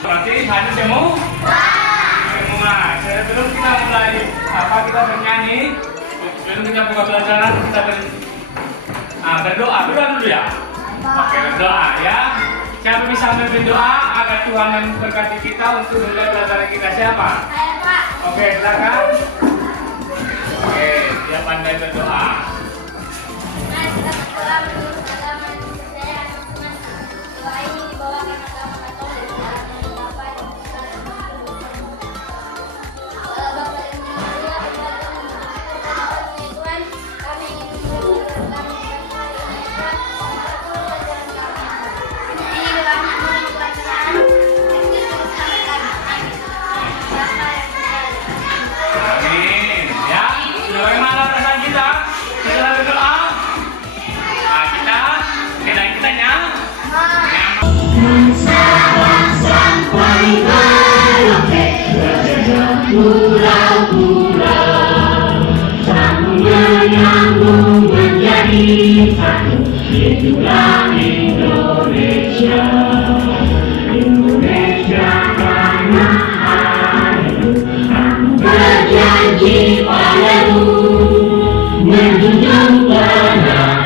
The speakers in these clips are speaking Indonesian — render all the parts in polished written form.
Berarti hadir semua? Semua. Sebelum kita mulai kita bernyanyi, sebelum kita buka pelajaran kita berdoa dulu ya. Oke, berdoa ya. Siapa bisa memimpin doa agar Tuhan memberkati kita untuk mulai pelajaran kita? Siapa? Oke, silakan. Oke, dia pandai berdoa. Itulah Indonesia, Indonesia tanah airku. Aku berjanji padamu, menjunjung tanah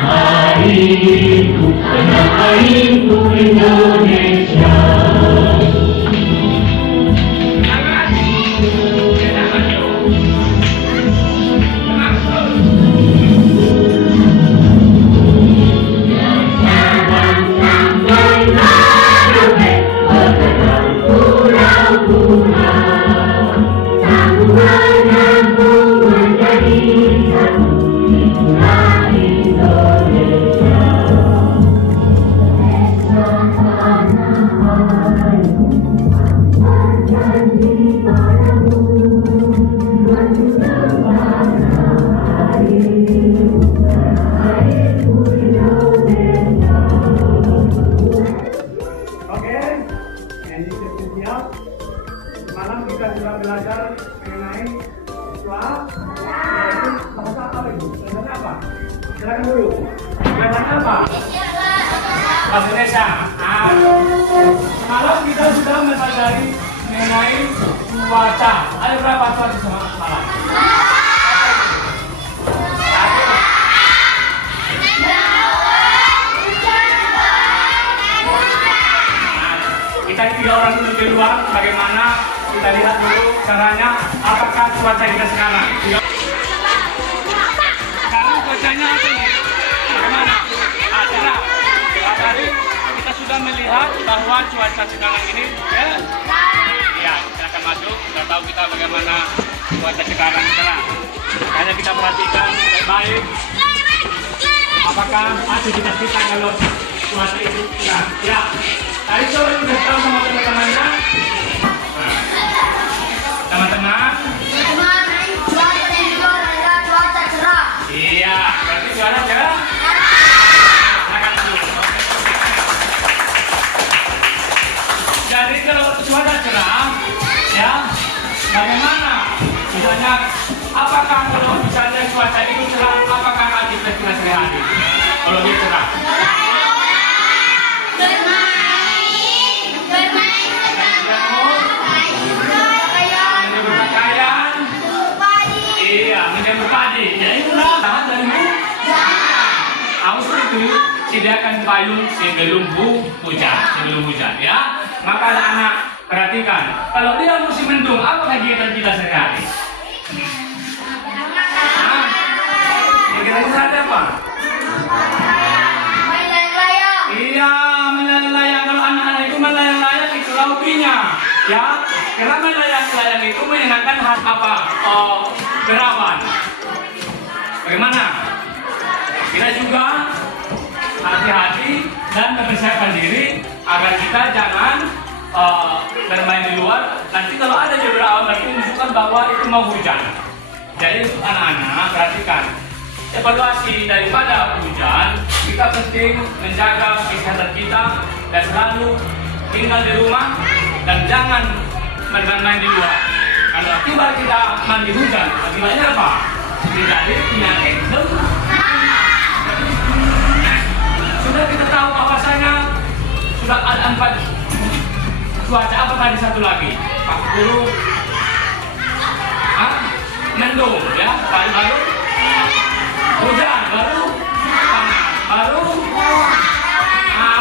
airku, tanah airku Indonesia. Semalam kita sudah belajar mengenai siswa, yaitu bahasa apa itu? Bahasa apa? Silakan dulu. Bahasa apa? Bahasa Indonesia. Semalam kita sudah mempelajari mengenai cuaca. Ada berapa cuaca semalam? Kita 3 orang dulu di luar, bagaimana kita lihat dulu caranya, apakah cuaca kita sekarang? Sekarang cuacanya apa ini? Bagaimana? Cerah. Tadi kita sudah melihat bahwa cuaca sekarang ini ya, kita akan masuk, kita tahu kita bagaimana cuaca sekarang cerah. Hanya kita perhatikan baik-baik apakah aktivitas kita kalau cuaca itu cerah. Ya. Tadi coba sudah tahu sama teman-temannya. Teman-teman. Cuaca di luar adalah cuaca cerah. Iya, berarti cuaca cerah. Silakan dulu. Jadi kalau cuaca cerah, ya, bagaimana? Misalnya, apakah kalau misalnya cuaca itu cerah, apakah aktivitas kita sehari-hari? Kalau dia cerah. Padi, ya itulah tahan dari harus itu sediakan payung sebelum hujan, ya. Maka anak-anak perhatikan, kalau dia musim mendung, apa kegiatan kita sehari-hari? Kegiatan kita apa? Iya, melayang-layang. Kalau anak-anak itu melayang-layang, itulah hobinya, ya. Karena melayang-layang itu menyenangkan hati berawan. Bagaimana? Kita juga hati-hati dan mempersiapkan diri agar kita jangan bermain di luar. Nanti kalau ada juga berawan, berarti menunjukkan bahwa itu mau hujan. Jadi untuk anak-anak perhatikan evaluasi daripada hujan. Kita penting menjaga kesehatan kita dan selalu tinggal di rumah dan jangan bermain di luar. Kalau tiba kita mandi hujan, akibatnya apa? Terjadi penyakit demam. Sudah kita tahu bahwasanya sudah ada 4 cuaca apa tadi satu lagi? Pak Guru. Mendung ya, baru hujan, baru panas, baru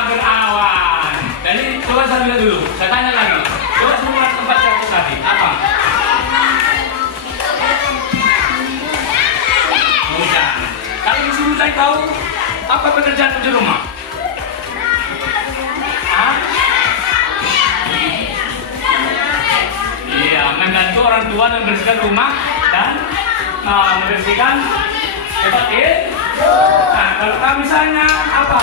berawan. Jadi coba saya lihat dulu, saya tanya lagi. Coba semua tempat jatuh tadi, apa? Hujan. Kalau di sini saya tahu apa pekerjaan di rumah? Iya, membantu orang tua membersihkan rumah dan membersihkan tempat tidur. Nah, kalau misalnya apa?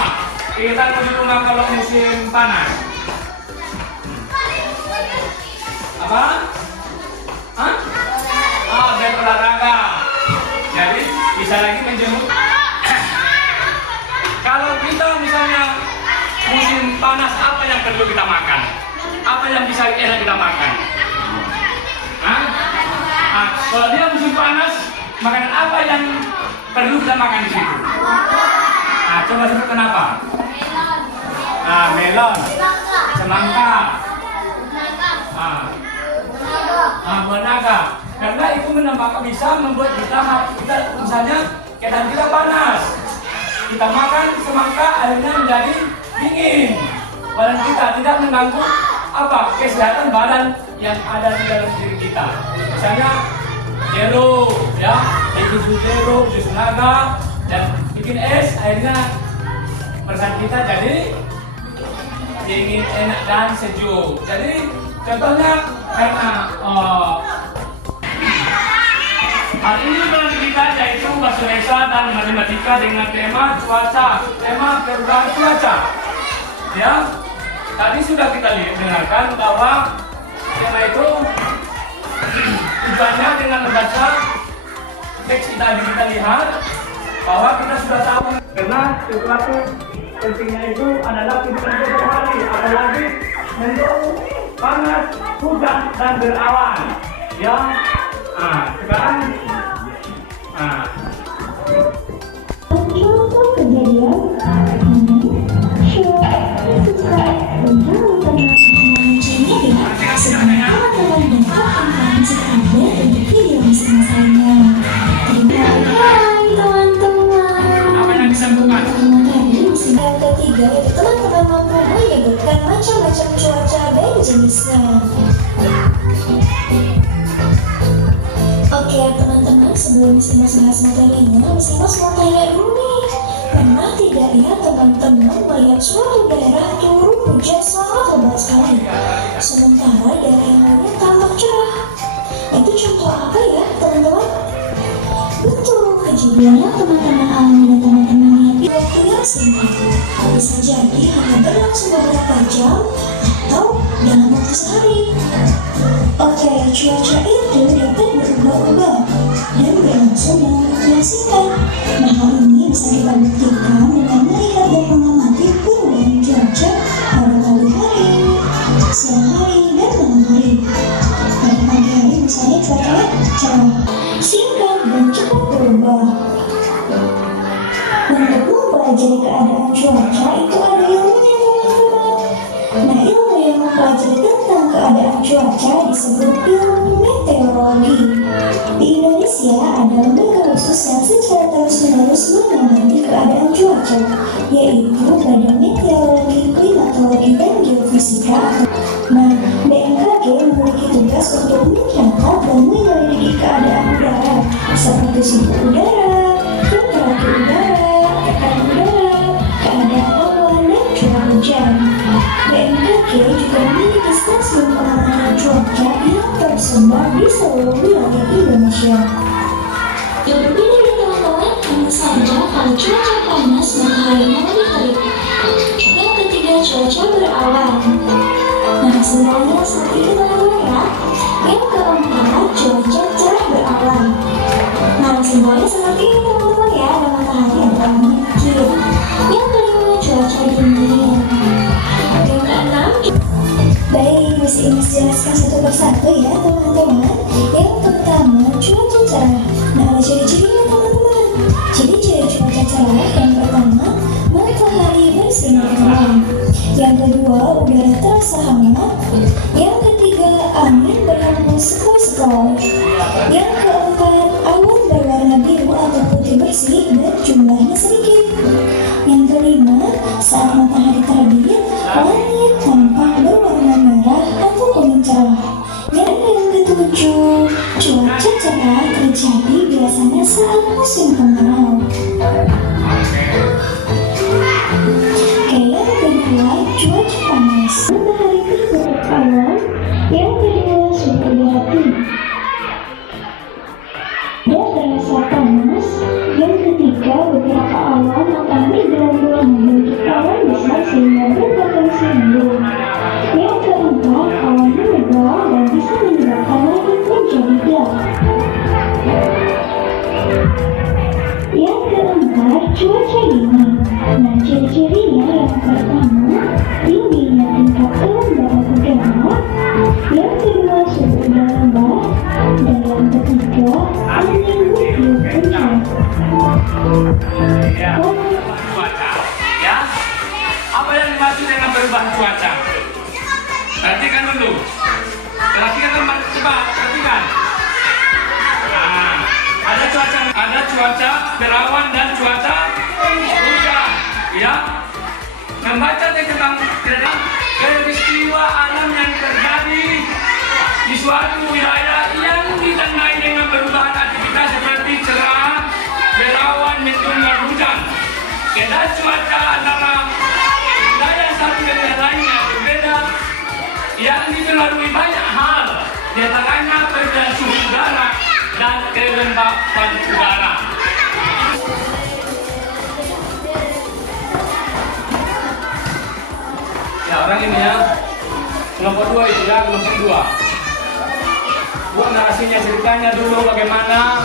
Kita di rumah kalau musim panas. Apa? Berolahraga. Jadi bisa lagi menjemur. Kalau kita misalnya musim panas, apa yang perlu kita makan? Apa yang bisa enak kita makan? Kalau dia musim panas, makanan apa yang perlu kita makan di situ? Coba sebutkan apa? Melon, semangka, buah naga. Karena itu bisa membuat kita misalnya keadaan kita panas. Kita makan semangka, akhirnya menjadi dingin. Badan kita tidak mengganggu kesehatan badan yang ada di dalam diri kita. Misalnya jeruk, ya, jus jeruk, jus naga, dan bikin es, akhirnya perasaan kita jadi dingin, enak dan sejuk. Jadi contohnya karena hari ini bulan kita yaitu bahasa Indonesia dan matematika dengan tema cuaca, tema perubahan cuaca. Ya, tadi sudah kita dengarkan bahwa tema itu tujuannya dengan membaca teks tadi kita lihat bahwa kita sudah tahu karena sesuatu pentingnya itu adalah kehidupan sehari-hari, apalagi mendung, panas, hujan dan berawan. Ya, sekarang contoh kejadian teman-teman mampu menyebutkan macam-macam cuaca dan jenisnya. Oke teman-teman, sebelum Mas bahas materinya, Mas mau tanya dulu nih, pernah tidak ya teman-teman melihat suatu daerah turun hujan sangat lebat sekali, sementara daerah yang lainnya tampak cerah? Itu contoh apa ya teman-teman? Betul, kejadian yang teman-teman alami dan teman-teman lihat di waktu yang singkat. Bisa jadi hanya berlangsung beberapa jam atau dalam waktu sehari. Oke, cuaca itu dapat berubah-ubah dan berlangsung dalam waktu yang singkat. Nah, hal ini bisa kita buktikan dengan melihat dan mengamati perubahan cuaca pada pagi hari, siang hari, dan malam hari. Pada pagi hari misalnya cuaca cerah, singkat, dan cepat berubah. Untuk mempelajari keadaan cuaca itu ada ilmunya teman-teman. Nah, ilmu yang mempelajari tentang keadaan cuaca disebut ilmu meteorologi. Di Indonesia ada lembaga khusus yang secara terus-menerus mengamati keadaan cuaca, yaitu Badan Meteorologi, Klimatologi, dan Geofisika. Nah, BMKG memiliki tugas untuk mencatat dan menyelidiki keadaan udara seperti suhu udara, temperatur udara, tekanan udara, keadaan awan, dan curah hujan. BMKG juga memiliki stasiun pengamatan cuaca yang tersebar di seluruh wilayah Indonesia. Berbeda dengan teman-teman, hanya saja kalau cuaca panas mataharinya lebih terik. Yang ketiga, cuaca berawan. Nah, sebenarnya seperti itu teman-teman ya. Yang keempat, cuaca cerah berawan. Nah, semuanya seperti ini teman-teman ya. Ada matahari, ada angin kecil. Yang kelima, cuaca dingin. Yang keenam, baik, mesti jelaskan satu persatu ya teman-teman. Yang pertama, cuaca cerah. Nah, ada ciri-cirinya teman-teman. Ciri-ciri cuaca cerah yang pertama, matahari bersinar terang. Yang kedua, udara terasa hangat. Yang ketiga, angin berhembus sekali-sekali. Yang keempat, awan berwarna biru atau putih bersih dan jumlahnya sedikit. Yang kelima, saat matahari terbit, langit tampak berwarna merah atau kuning cerah. Yang ketujuh, cuaca cerah terjadi biasanya saat musim kemarau. Oke, yang kedua, cuaca panas. Matahari tertutup awan. Yang kedua, suhu udara tinggi dan terasa panas. Yang ketiga, beberapa awan akan bergelombang membentuk awan besar sehingga berpotensi mendung. Yang keempat, awan menebal dan bisa menyebabkan langit menjadi gelap. Yang keempat, cuaca dingin. Nah, ciri-cirinya yang pertama, tingginya tingkat kelembaban udara. Yang kedua, suhu udara rendah. Dan yang ketiga, angin bertiup kencang. Ya. Cuaca. Ya. Apa yang dimaksud dengan perubahan cuaca? Perhatikan dulu. Perhatikan teman, coba perhatikan. Nah, ada cuaca berawan dan cuaca hujan. Ya. Membaca tentang peristiwa alam yang terjadi di suatu wilayah yang ditandai dengan perubahan aktivitas seperti cerah, berawan, mendung dan hujan. Keadaan cuaca antara wilayah satu dengan lainnya berbeda yang dipengaruhi banyak hal, di antaranya perbedaan suhu udara dan kelembapan udara. Ya, orang ini ya, kelompok 2 itu ya, kelompok 2. Buat narasinya, ceritanya dulu bagaimana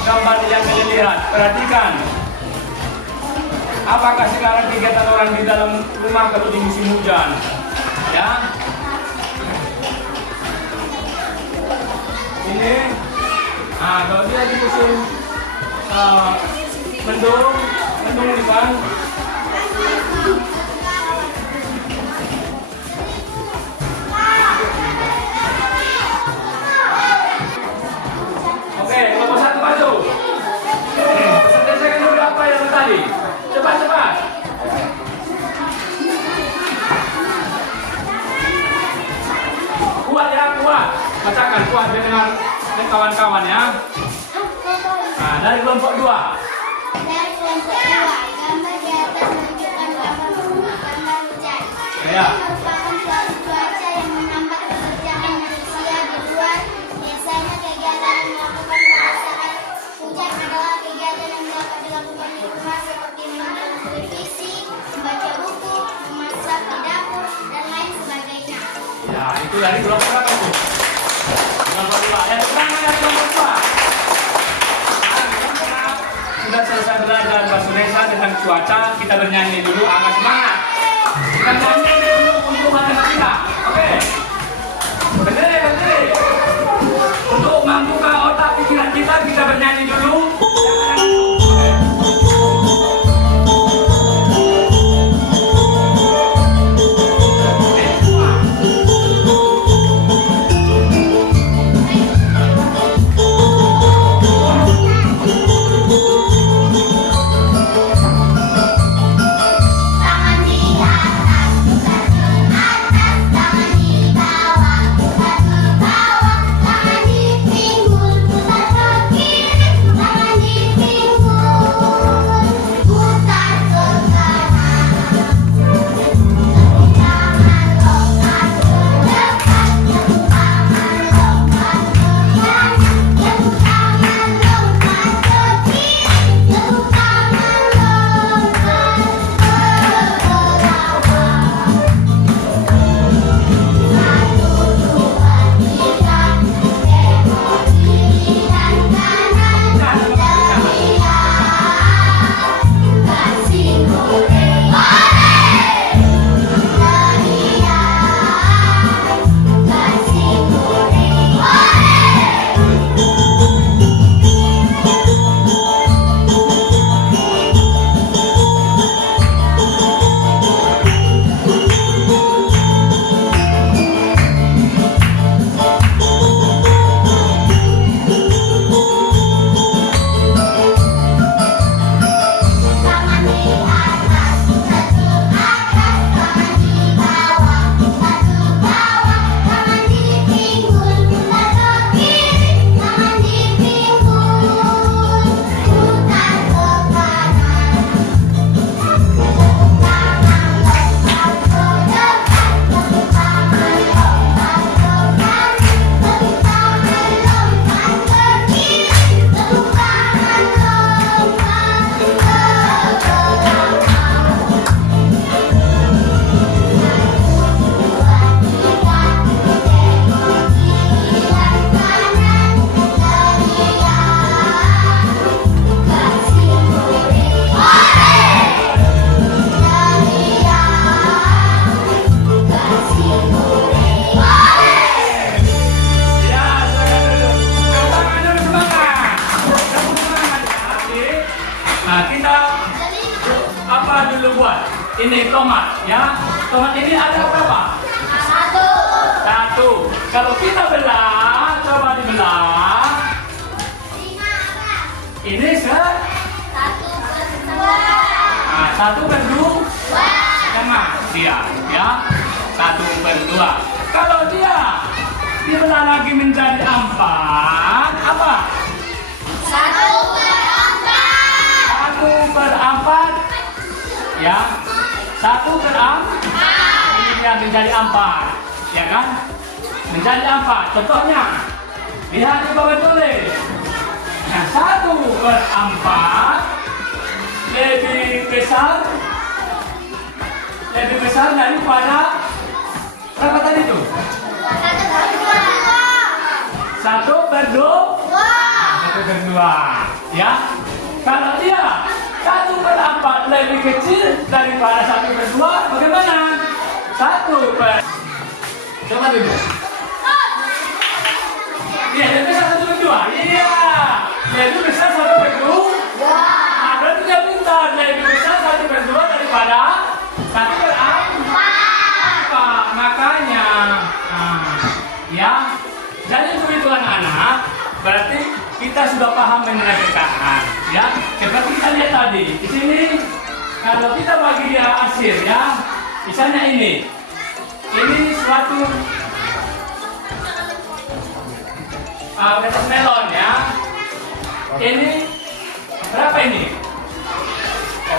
gambar yang kalian lihat. Perhatikan. Apakah sekarang kegiatan orang di dalam rumah kalau di musim hujan? Ya. Ini. Nah, kalau dia di musim mendung di kan. Oke, kelompok 1 maju. Selesaikan dulu apa yang tadi. Cepat. Kuat ya, kuat. Bacakan, kuat dengan kawan-kawan ya. Nah, dari kelompok 2. Dari kelompok 2, gambar di atas menunjukkan gambar hujan. Ya. Ini merupakan suatu cuaca yang menambah pekerjaan manusia di luar. Biasanya kegiatan yang dilakukan pada saat hujan adalah kegiatan yang dapat dilakukan di rumah seperti menonton televisi, membaca buku, memasak di dapur, dan lain sebagainya. Ya, itu dari kelompok berapa itu? Kelompok 2. Yang pertama dari kelompok 2. Sudah selesai belajar bahasa Indonesia tentang cuaca, kita bernyanyi dulu, agak semangat. Kita nyanyi dulu untuk matematika. Oke. Berdiri. Untuk membuka otak pikiran kita bernyanyi dulu. Tangan di atas, tangan di ini tomat, ya. Tomat ini ada berapa? Satu. Kalau kita belah, coba dibelah. Ini satu per dua. Sama dia, ya. 1/2. Kalau dia dibelah lagi menjadi 4, apa? 1/4. Ya. 1/4. Ini dia menjadi 4. Ya kan? Menjadi 4. Contohnya, lihat di bawah tulis. Nah, 1/4 lebih besar daripada berapa tadi itu? 1/2. 1/2. Ya. Kalau dia 1/4 lebih kecil daripada 1/2, bagaimana? 1/. Coba dulu. Iya, lebih besar 1/2. Iya. Lebih besar 1/2. Nah, berarti dia pintar. Lebih besar 1/2 daripada 1/4. Makanya, ya. Jadi untuk itu anak-anak, berarti kita sudah paham mengenai kekahan, ya. Seperti kita lihat tadi, di sini kalau kita bagi dia hasil, ya, misalnya ini suatu melon, ya. Ini berapa ini?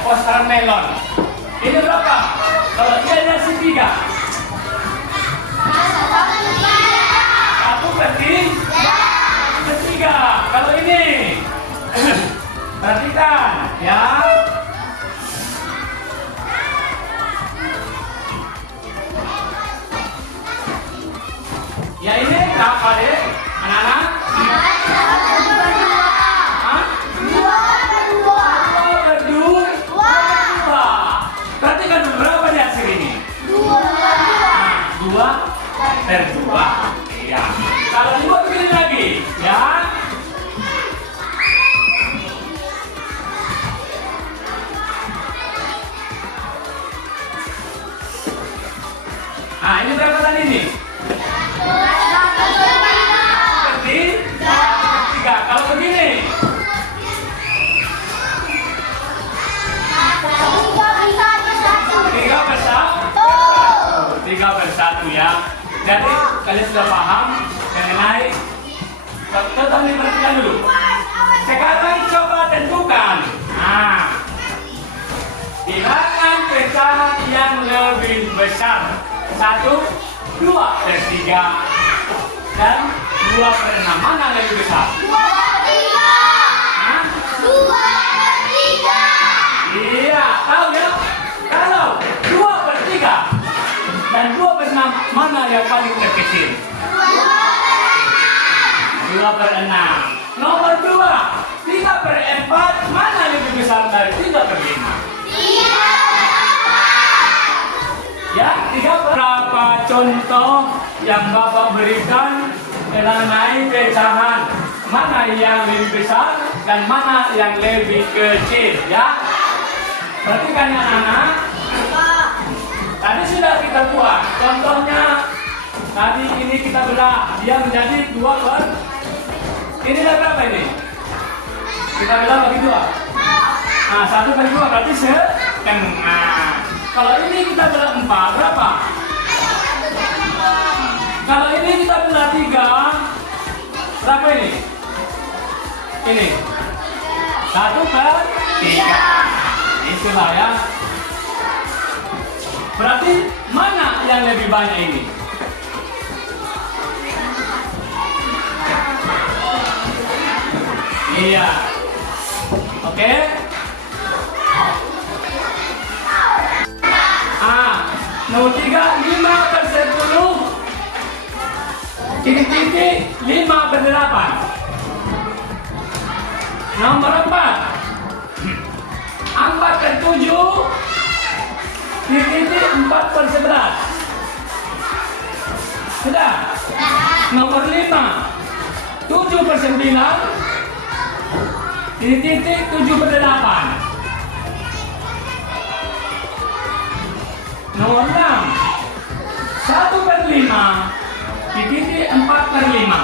Poster melon. Ini berapa? Kalau dia ada 3. 1/3. Kalau ini, perhatikan, ya. Ya ini berapa deh, anak-anak? 2/2. Perhatikan berapa di hasil ini? 2/2. Ya. Kalau dibuat begini lagi, ya. Nah, ini berapa tadi ini? 1/3. Kalau begini? 3/1, ya. Jadi kalian sudah paham mengenai. Coba diperhatikan dulu. Sekarang coba tentukan. Nah, bilangan pecahan yang lebih besar. 1/2/3 dan 2/6. Mana lebih besar? 2/3. Iya, tahu ya? Kalau 2/3 dan 2/6, mana yang paling terkecil? 2/6. Nomor 2, 3/4, mana lebih besar dari 3/5? 3/4. Ya, 3. Berapa contoh yang Bapak berikan mengenai pecahan? Mana yang lebih besar dan mana yang lebih kecil, ya? Perhatikan ya anak-anak. Tadi sudah kita buat. Contohnya, tadi ini kita belah, dia menjadi 2/. Ini berapa ini? Kita belah bagi 2. Nah, 1/2 berarti setengah. Kalau ini kita belah 4, berapa? Kalau ini kita belah 3, berapa ini? Ini 1/3. Itulah ya. Berarti mana yang lebih banyak ini? Iya. Oke. Nomor 3, 5/10. Titik-titik 5/8. Nomor 4, 4/7. Titik-titik 4/11. Sudah? Nomor 5, 7/9. Titik-titik 7/8. Nomor 6. 1/5 dikiti 4/5.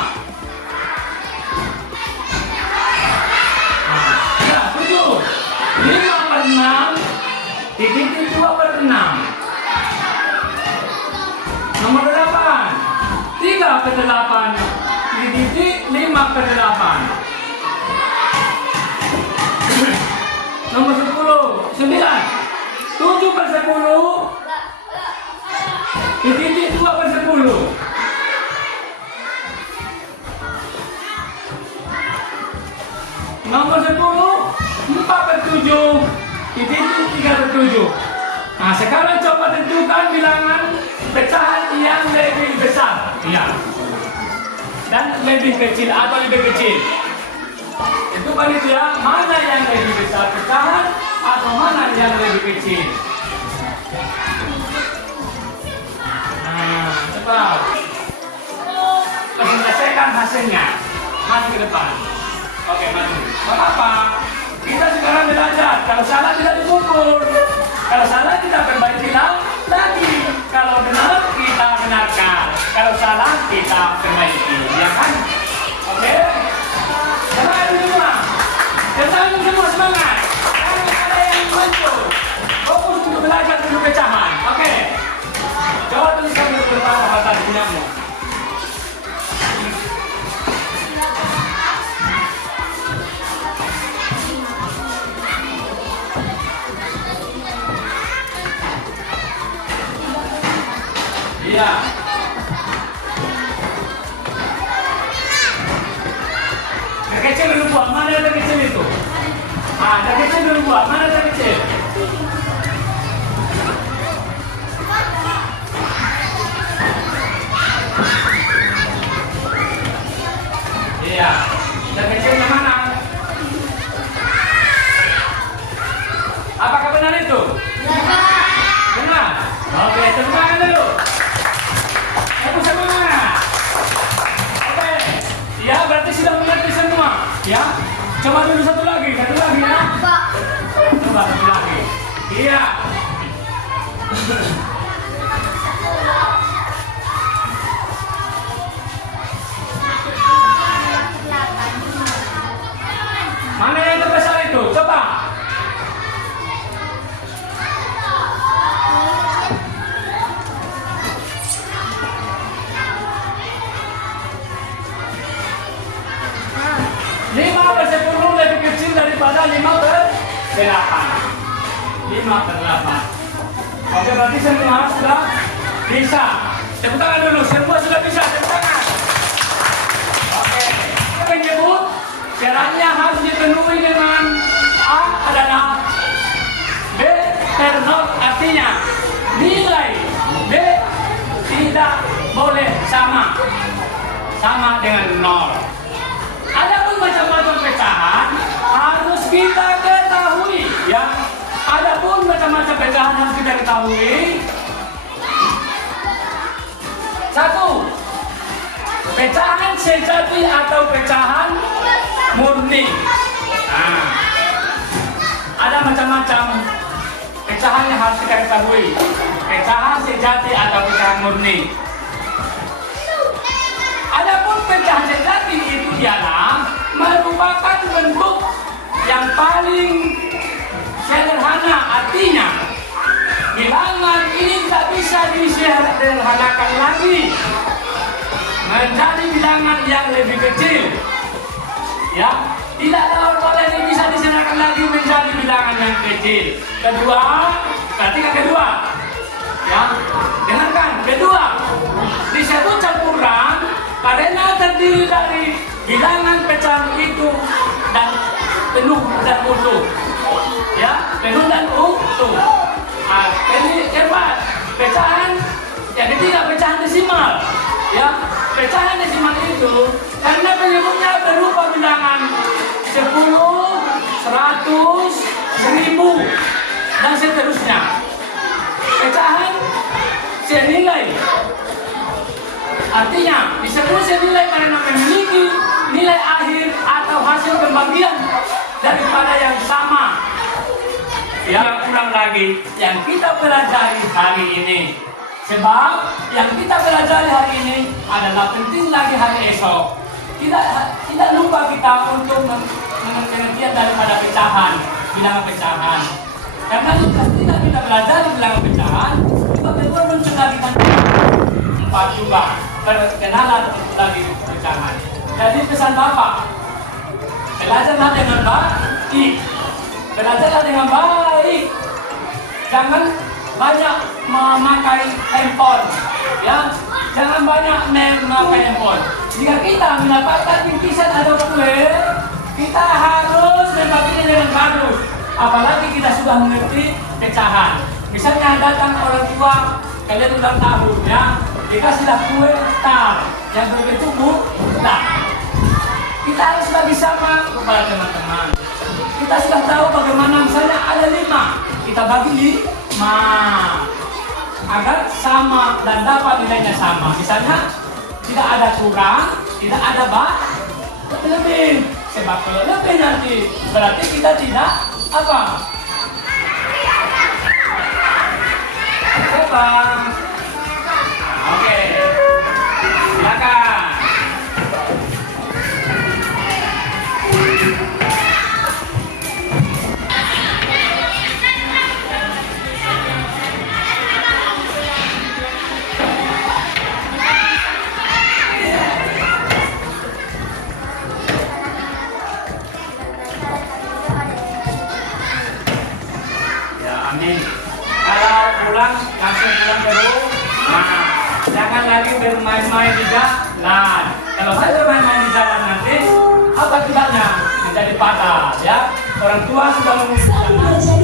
Ya, 7. 5/6 dikiti 2/6. Nomor 8. 3/8 dikiti 5/8. Nomor 10. 9. 7/10 dikiti 2/10. Nomor 10. 4/7 dikiti 3/7. Nah, sekarang coba tentukan bilangan pecahan yang lebih besar. Ya. Dan lebih kecil atau lebih kecil. Itu panitia, mana yang lebih besar pecahan atau mana yang lebih kecil? Nah, cepat. Presentasikan hasilnya. Maju ke depan. Oke, maju. Apa? Kita sekarang belajar. Kalau salah tidak dipukul. Kalau salah kita perbaiki lagi. Kalau benar kita benarkan. Kalau salah kita perbaiki. Ya kan? Oke? Semangat semua. Semua semangat. Jangan ada yang muncul. Fokus untuk belajar dulu pecahan. Oke? Coba tuliskan dulu beberapa kata di punyamu. Iya. Kecil dulu buat mana yang kecil itu? Ada kecil dulu buat mana yang kecil? Iya. Yang kecilnya mana? Apakah benar itu? Benar. Oke, tepuk tangan dulu. Semangat. Oke. Ya, berarti sudah mengerti semua. Ya. Coba dulu satu lagi ya. Coba satu lagi. Iya. Mana yang terbesar itu? Coba. Daripada 5/8. 5/8. Oke, berarti semua sudah bisa. Tepuk tangan dulu, semua sudah bisa. Tepuk tangan. Oke, kita menyebut syaratnya harus dipenuhi dengan A adalah B ternol, artinya nilai B tidak boleh sama dengan 0. Adapun macam-macam pecahan harus kita ketahui, ya. Adapun macam-macam pecahan harus kita ketahui. 1. Pecahan sejati atau pecahan murni. Nah, ada macam-macam pecahan yang harus kita ketahui. Pecahan sejati atau pecahan murni. Adapun pecahan sejati itu ialah merupakan bentuk yang paling sederhana, artinya bilangan ini tak bisa disederhanakan lagi menjadi bilangan yang lebih kecil. Ya, tidak boleh bisa disederhanakan lagi menjadi bilangan yang kecil. Kedua, perhatikan kedua. Ya, dengarkan kedua. Disebut campuran karena terdiri dari bilangan pecahan itu dan penuh dan utuh. Ya, penuh dan utuh. Nah, ini hebat. Pecahan yang ketiga pecahan desimal. Ya, pecahan desimal itu karena penyebutnya berupa bilangan 10, 100, 1000 dan seterusnya. Pecahan senilai. Artinya disebut senilai karena memiliki nilai akhir atau hasil pembagian daripada yang sama. Yang ulang lagi yang kita pelajari hari ini. Sebab yang kita pelajari hari ini adalah penting lagi hari esok. Tidak lupa kita untuk pengertian daripada pecahan, bilangan pecahan. Karena tidak kita belajar bilangan pecahan, kita perlu muncul lagi empat juga perkenalan lagi pecahan. Jadi pesan Bapak, belajarlah dengan baik, belajarlah dengan baik. Jangan banyak memakai handphone, ya. Jangan banyak memakai handphone. Jika kita mendapatkan bingkisan atau kue, kita harus membagi dengan bagus. Apalagi kita sudah mengerti pecahan. Misalnya datang orang tua, kalian ulang tahun, ya, dikasihlah kue tar yang berbentuk bulat. Kita harus bagi sama kepada teman-teman. Kita sudah tahu bagaimana, misalnya ada 5, kita bagi 5 agar sama dan dapat nilainya sama. Misalnya tidak ada kurang, tidak ada lebih. Sebab kalau lebih nanti berarti kita tidak apa? Apa? Oke, silakan. Amin. Kalau pulang, langsung pulang ke rumah. Nah, jangan lagi bermain-main di jalan. Kalau saya bermain-main di jalan nanti, apa akibatnya? Menjadi patah, ya. Orang tua sudah Saat belajar